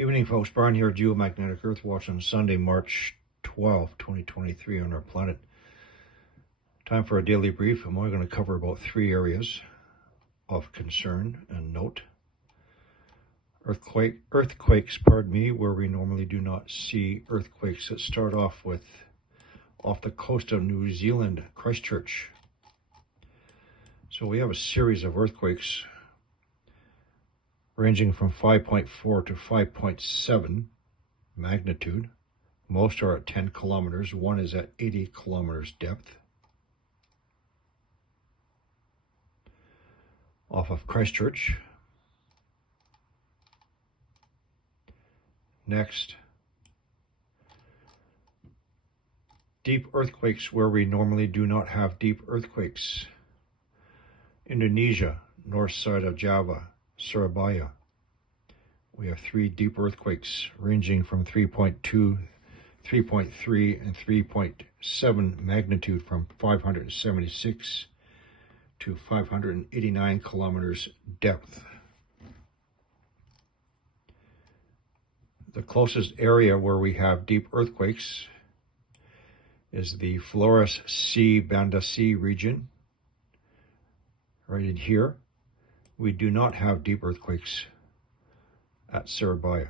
Evening, folks. Brian here, Geomagnetic Earth Watch on Sunday, March 12, 2023 on our planet. Time for a daily brief. I'm only going to cover about 3 areas of concern and note. Earthquakes, where we normally do not see earthquakes. Let's start off with off the coast of New Zealand, Christchurch. So we have a series of earthquakes ranging from 5.4 to 5.7 magnitude. Most are at 10 kilometers. One is at 80 kilometers depth. Off of Christchurch. Next, deep earthquakes where we normally do not have deep earthquakes. Indonesia, north side of Java, Surabaya. We have 3 deep earthquakes ranging from 3.2, 3.3, and 3.7 magnitude from 576 to 589 kilometers depth. The closest area where we have deep earthquakes is the Flores Sea, Banda Sea region, right in here. We do not have deep earthquakes at Surabaya.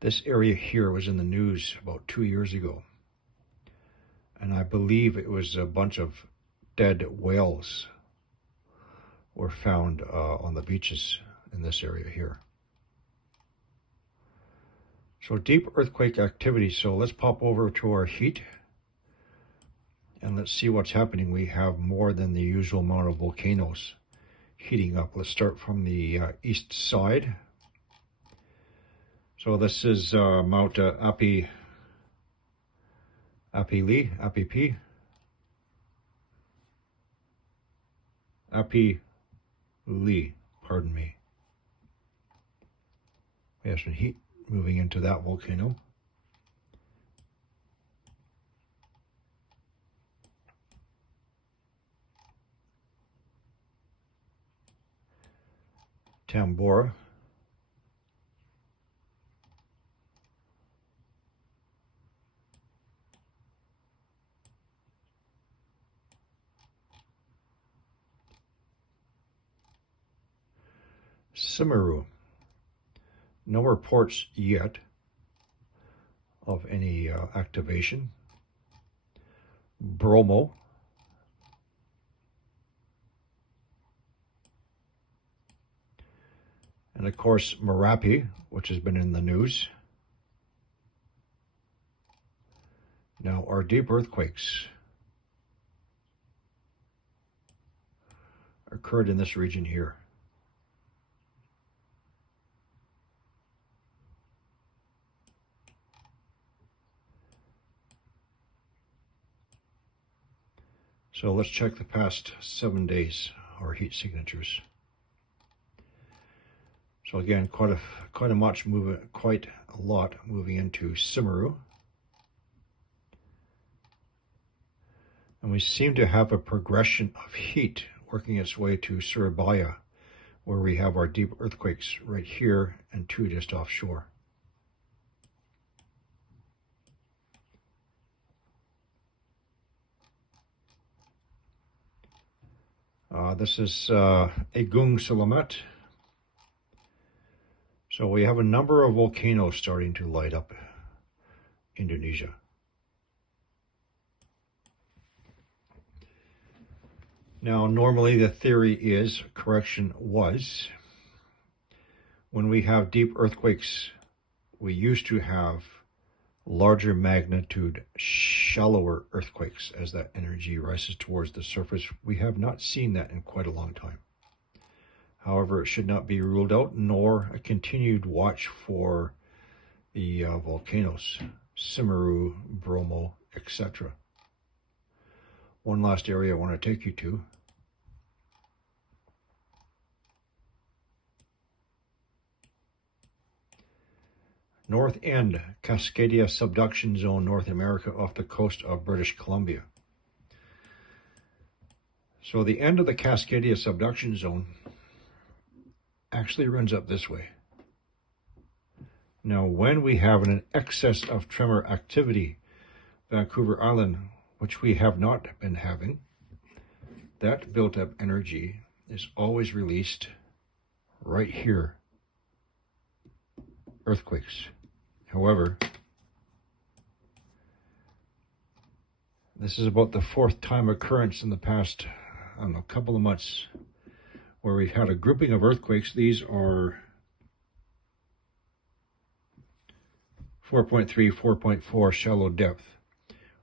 This area here was in the news about 2 years ago, and I believe it was a bunch of dead whales were found on the beaches in this area here. So deep earthquake activity. So let's pop over to our heat and let's see what's happening. We have more than the usual amount of volcanoes heating up. Let's start from the east side. So this is Mount Api, pardon me. We have some heat moving into that volcano. Tambora. Semeru. No reports yet of any activation. Bromo. And of course, Merapi, which has been in the news. Now, our deep earthquakes occurred in this region here. So let's check the past 7 days, our heat signatures. So again, quite a lot moving into Semeru. And we seem to have a progression of heat working its way to Surabaya, where we have our deep earthquakes right here and 2 just offshore. This is Agung Selamat. So we have a number of volcanoes starting to light up Indonesia. Now, normally the theory is, when we have deep earthquakes, we used to have larger magnitude, shallower earthquakes as that energy rises towards the surface. We have not seen that in quite a long time. However, it should not be ruled out, nor a continued watch for the volcanoes, Semeru, Bromo, etc. One last area I want to take you to. North End, Cascadia subduction zone, North America, off the coast of British Columbia. So the end of the Cascadia subduction zone actually runs up this way. Now, when we have an excess of tremor activity, Vancouver Island, which we have not been having, that built up energy is always released right here. Earthquakes. However, this is about the 4th time occurrence in the past, I don't know, couple of months where we've had a grouping of earthquakes. These are 4.3, 4.4 shallow depth,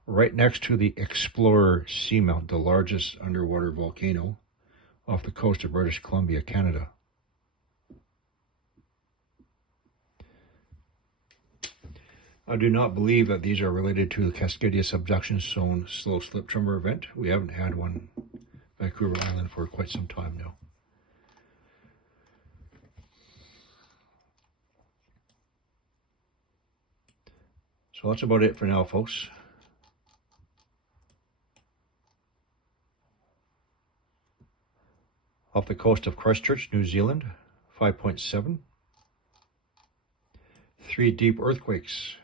right next to the Explorer Seamount, the largest underwater volcano off the coast of British Columbia, Canada. I do not believe that these are related to the Cascadia subduction zone slow slip tremor event. We haven't had one Vancouver Island for quite some time now. So that's about it for now, folks. Off the coast of Christchurch, New Zealand, 5.7. 3 deep earthquakes.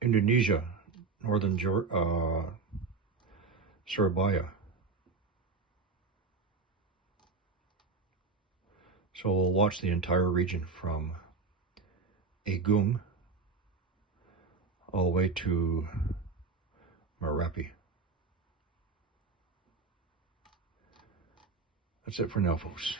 Indonesia, northern Surabaya. So we'll watch the entire region from Agung all the way to Marapi. That's it for now, folks.